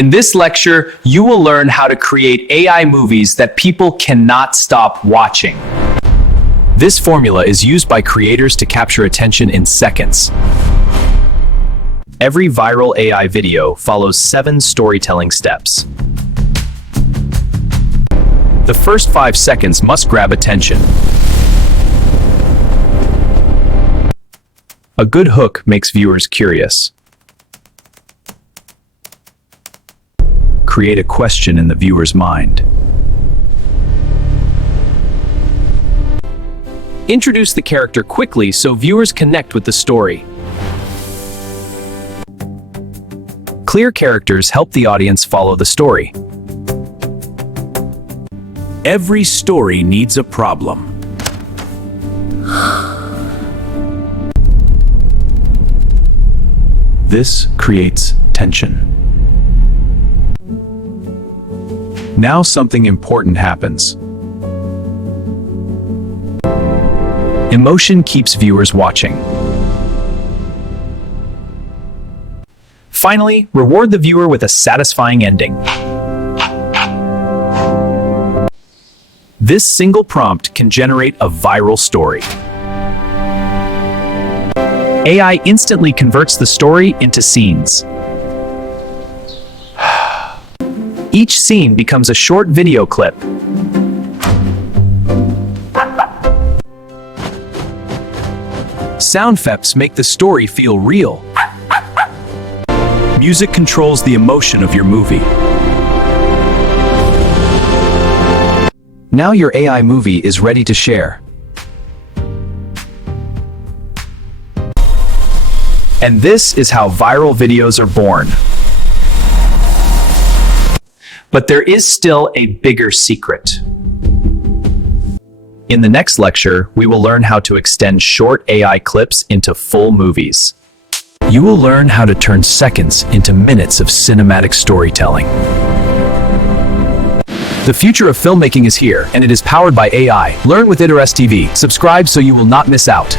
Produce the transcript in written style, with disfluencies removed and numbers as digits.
In this lecture, you will learn how to create AI movies that people cannot stop watching. This formula is used by creators to capture attention in seconds. Every viral AI video follows 7 storytelling steps. The first 5 seconds must grab attention. A good hook makes viewers curious. Create a question in the viewer's mind. Introduce the character quickly so viewers connect with the story. Clear characters help the audience follow the story. Every story needs a problem. This creates tension. Now something important happens. Emotion keeps viewers watching. Finally, reward the viewer with a satisfying ending. This single prompt can generate a viral story. AI instantly converts the story into scenes. Each scene becomes a short video clip. Sound effects make the story feel real. Music controls the emotion of your movie. Now your AI movie is ready to share. And this is how viral videos are born. But there is still a bigger secret. In the next lecture, we will learn how to extend short AI clips into full movies. You will learn how to turn seconds into minutes of cinematic storytelling. The future of filmmaking is here, and it is powered by AI. Learn with ITERES TV. Subscribe so you will not miss out.